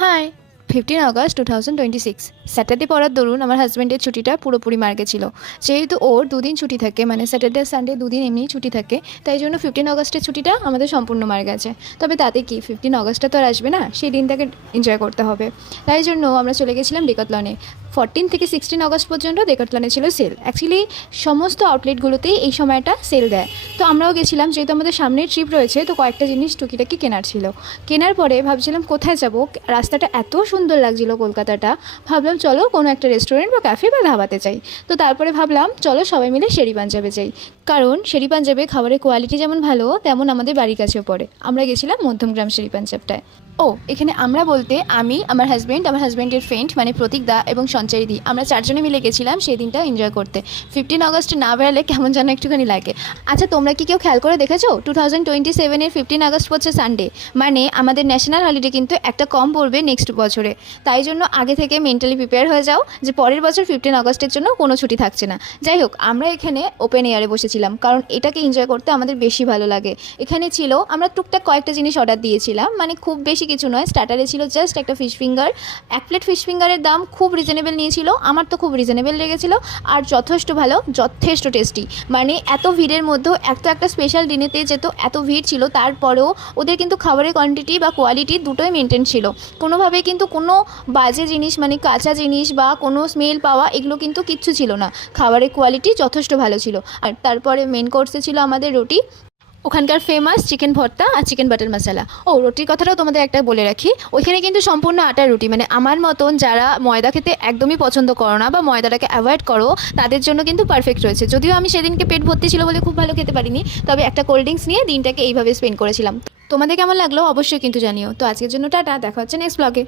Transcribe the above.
High. 15 August 2026 Saturday পড়ার দরুন আমার হাজব্যান্ডের ছুটিটা পুরোপুরি মার গেছিলো। যেহেতু ওর দুদিন ছুটি থাকে, মানে স্যাটারডে সানডে দুদিন এমনিই ছুটি থাকে, তাই জন্য 15 আগস্টের ছুটিটা আমাদের সম্পূর্ণ মার গেছে। তবে তাতে কি 15 আগস্টটা তো আর আসবে না, সেই দিনটাকে এনজয় করতে হবে। তাই জন্য আমরা চলে গেছিলাম ডেকাথলনে। 14 থেকে 16 আগস্ট পর্যন্ত ডেকাথলনে ছিল সেল। অ্যাকচুয়ালি সমস্ত আউটলেটগুলোতেই এই সময়টা সেল দেয়। তো আমরাও গেছিলাম, যেহেতু আমাদের সামনের ট্রিপ রয়েছে, তো কয়েকটা জিনিস টুকিটাকি কেনার ছিল। কেনার পরে ভাবছিলাম কোথায় যাব, রাস্তাটা এত সুন্দর লাগছিল কলকাতাটা, ভাবলাম চলো কোনো একটা রেস্টুরেন্ট বা ক্যাফে বা ধাবাতে যাই। তো তারপরে ভাবলাম চলো সবাই মিলে শেরি পাঞ্জাবে যাই, কারণ শেরি পাঞ্জাবে খাবারের কোয়ালিটি যেমন ভালো, তেমন আমাদের বাড়ির কাছেও পড়ে। আমরা গেছিলাম মধ্যমগ্রাম শেরি পাঞ্জাবটায়। ও এখানে আমরা বলতে আমি, আমার হাজব্যান্ডের ফ্রেন্ড মানে প্রতীক দা এবং সঞ্চয়ী দি, আমরা চারজনে মিলে গেছিলাম সেই দিনটা এনজয় করতে। 15 আগস্ট না বেড়ালে কেমন যেন একটুখানি লাগে। আচ্ছা, তোমরা কি কেউ খেয়াল করে দেখেছো 2027-এর 15 আগস্ট পড়ছে সানডে, মানে আমাদের ন্যাশনাল হলিডে কিন্তু একটা কম পড়বে নেক্সট বছরে। তাই জন্য আগে থেকে মেন্টালি প্রিপেয়ার হয়ে যাও যে পরের বছর 15 আগস্টের জন্য কোনো ছুটি থাকছে না। যাই হোক, আমরা এখানে ওপেন এয়ারে বসেছিলাম, কারণ এটাকে এনজয় করতে আমাদের বেশি ভালো লাগে। এখানে ছিল, আমরা টুকটাক কয়েকটা জিনিস অর্ডার দিয়েছিলাম, মানে খুব বেশি কিছু নয়। স্টার্টারে ছিল জাস্ট একটা ফিশ ফিঙ্গার। এক প্লেট ফিশ ফিঙ্গারের দাম খুব রিজনেবল নিয়েছিল, আমার তো খুব রিজনেবল লেগেছিলো। আর যথেষ্ট ভালো, যথেষ্ট টেস্টি। মানে এত ভিড়ের মধ্যেও একটা স্পেশাল দিনেতে যেত, এত ভিড় ছিল, তারপরেও ওদের কিন্তু খাবারের কোয়ান্টিটি বা কোয়ালিটি দুটোই মেনটেন ছিল। কোনোভাবেই কিন্তু কোনো বাজে জিনিস মানে কাঁচা জিনিস বা কোনো স্মেল পাওয়া এগুলো কিন্তু কিচ্ছু ছিল না। খাবারের কোয়ালিটি যথেষ্ট ভালো ছিল। আর তারপরে মেন কোর্সে ছিল আমাদের রুটি, ওখানকার ফেমাস চিকেন ভর্তা আর চিকেন বাটার মশলা। ও রুটির কথাটাও তোমাদের একটা বলে রাখি, ওইখানে কিন্তু সম্পূর্ণ আটার রুটি, মানে আমার মতন যারা ময়দা খেতে একদমই পছন্দ করো না বা ময়দাটাকে অ্যাভয়েড করো, তাদের জন্য কিন্তু পারফেক্ট রয়েছে। যদিও আমি সেদিনকে পেট ভর্তি ছিল বলে খুব ভালো খেতে পারিনি, তবে একটা কোল্ড ড্রিঙ্কস নিয়ে দিনটাকে এইভাবে স্পেন্ড করেছিলাম। তোমাদের কেমন লাগলো অবশ্যই কিন্তু জানিও। তো আজকের জন্য টাটা, দেখা হচ্ছে নেক্সট ব্লগে।